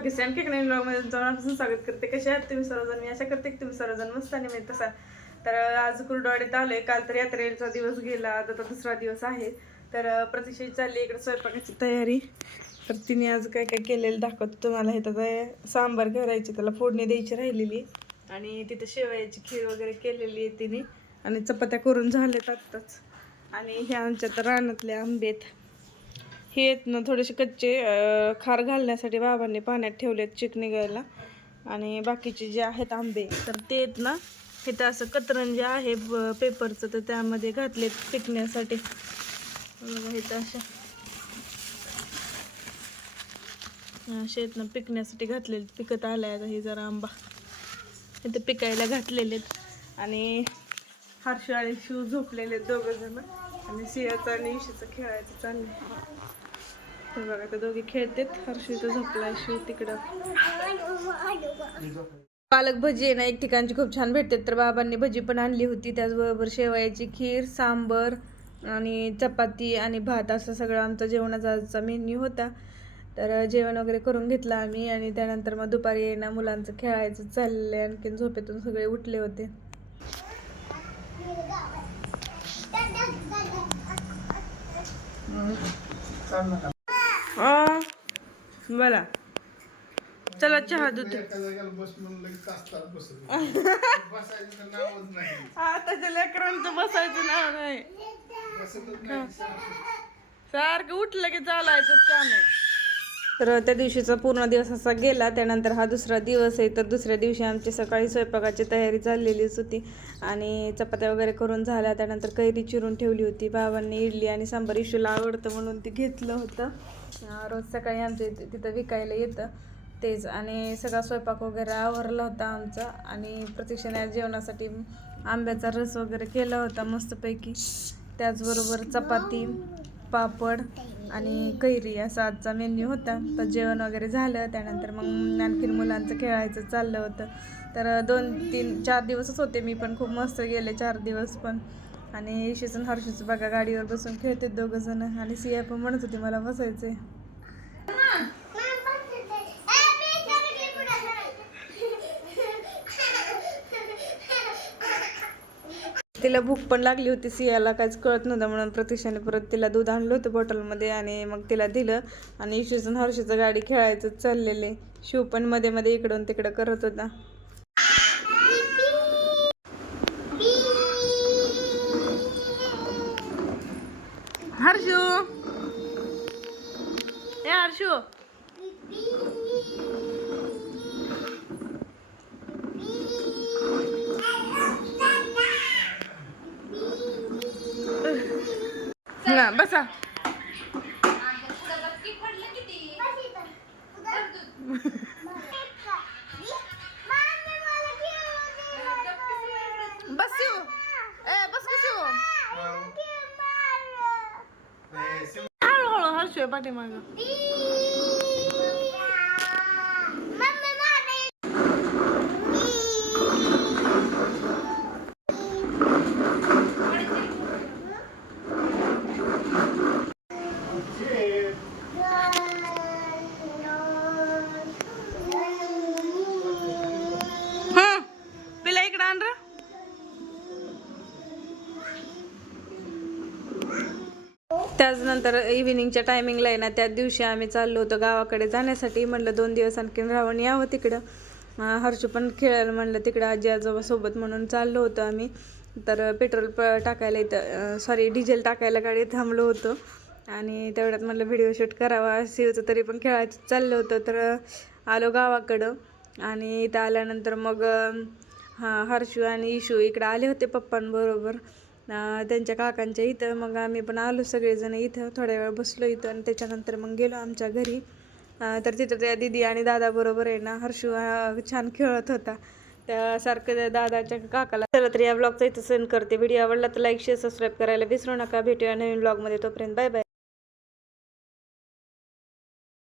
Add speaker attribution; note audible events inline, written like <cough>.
Speaker 1: आणखी एक नवीन ब्लॉगमध्ये तुमचं स्वागत करते. कसे आहात तुम्ही सर्वजण? मी अशा करते की तुम्ही सर्वजण मस्त आणि मी तसा. तर आज कुर्डवाडीत आलो आहे काल तर यात्रेचा दिवस गेला. आता तर दुसरा दिवस आहे. तर अं, चालली इकडे स्वयंपाकाची तयारी. तर तिने आज काय काय केलेलं दाखवतो तुम्हाला. हे तर सांबार करायची त्याला फोडणी द्यायची राहिलेली. आणि तिथं शेवयाची खीर वगैरे केलेली आहे तिने. आणि चपात्या करून झाल्यात आत्ताच. आणि हे आमच्या तर रानातले आंबे आहेत. हे आहेत ना थोडेसे कच्चे खार घालण्यासाठी बाबांनी पाण्यात ठेवलेत चिक निघायला आणि बाकीचे जे आहेत आंबे तर ते आहेत ना हे तर असं कतरण जे आहे पेपरचं तर त्यामध्ये घातलेत पिकण्यासाठी. हे तर अशा. शेत आहेत ना पिकण्यासाठी घातलेले पिकत आलाय आता हे जरा आंबा. इथे पिकायला घातलेले आहेत आणि हर्ष आणि शिव झोपलेले आहेत दोघं जण. आणि सियाचं आणि इशीचं खेळायचं चाललंय. हे बघा ते दोघे खेळतेत. हर्ष इथं झोपलाय शिव तिकडं. पालक भजी आहे ना एक ठिकाणची खूप छान भेटते तर बाबांनी भजी पण आणली होती. त्याचबरोबर शेवयाची खीर सांबर आणि चपाती आणि भात असं सगळं आमचा जेवणाचा आजचा मेन्यू होता. तर जेवण वगैरे करून घेतलं आम्ही आणि त्यानंतर मग दुपारी ना मुलांचं खेळायचं चाललंय. आणखीन झोपेतून सगळे उठले होते. बोला. चला चहा दूध. <laughs> आताच्या लेकरांचं बसायचं नाव नाही. सारखं. उठलं की चालायचंच काम आहे. तर त्या दिवशीचा पूर्ण दिवस असा गेला त्यानंतर हा दुसरा दिवस आहे. तर दुसऱ्या दिवशी आमची सकाळी स्वयंपाकाची तयारी चाललेलीच होती. आणि चपात्या वगैरे करून झाल्या. त्यानंतर कैरी चिरून ठेवली होती. बाबांनी इडली आणि सांबार इशूला आवडतं म्हणून ते घेतलं होतं. रोज सकाळी आमच्या इथे तिथं विकायला येतं. तेच आणि सगळा स्वयंपाक वगैरे आवरला होता आमचा आणि प्रतीक्षाने जेवणासाठी आंब्याचा रस वगैरे केला होता मस्तपैकी. त्याचबरोबर चपाती पापड आणि कैरी असा आजचा मेन्यू होता. तर जेवण वगैरे झालं. त्यानंतर मग आणखीन मुलांचं खेळायचं चाललं होतं. तर दोन तीन चार दिवसच होते. मी पण खूप मस्त गेले चार दिवस पण. आणि यशीचं हर्षीचं बघा गाडीवर बसून खेळते दोघंजण आणि सिया पण म्हणत होती मला बसायचे तिला भूक पण लागली होती सियाला काहीच कळत नव्हतं म्हणून प्रतीक्षाने परत तिला दूध आणलं होतं बॉटलमध्ये आणि मग तिला दिलं. आणि इशूचं हर्षीचं गाडी खेळायचं चाललेले शिव पण मध्ये मध्ये इकडून तिकडं करत होता. हर्षू ए हर्षू ना बसा बस शिव ए बस की शिव हळूहळू पाठीमागं त्याचनंतर इव्हिनिंगच्या टायमिंगला आहे ना त्या दिवशी आम्ही चाललो होतो गावाकडे जाण्यासाठी. म्हणलं दोन दिवस आणखीन राहून यावं तिकडं. हर्षू पण खेळायला म्हणलं तिकडं आजी आजोबासोबत म्हणून चाललो होतो आम्ही. तर पेट्रोल प टाकायला इथं सॉरी डिझेल टाकायला गाडी थांबलो होतो. आणि तेवढ्यात म्हणलं व्हिडिओ शूट करावा. शिवचं तरी पण खेळायचं चाललं होतं तर आलो गावाकडं. आणि इथं आल्यानंतर मग हां हर्षू आणि इशू इकडं आले होते पप्पांबरोबर. त्यांच्या काकांच्या इथं. मग आम्ही पण आलो सगळेजण इथं. थोड्या वेळ बसलो इथं आणि त्याच्यानंतर मग गेलो आमच्या घरी. तर तिथं त्या दिदी आणि दादाबरोबर आहे ना हर्षू हा छान खेळत होता. त्यासारखं त्या दादाच्या काकाला चला तर या ब्लॉगचा इथं सेंड करते. व्हिडिओ आवडला तर लाईक शेअर सबस्क्राईब करायला विसरू नका. भेटूया नवीन ब्लॉगमध्ये तोपर्यंत बाय बाय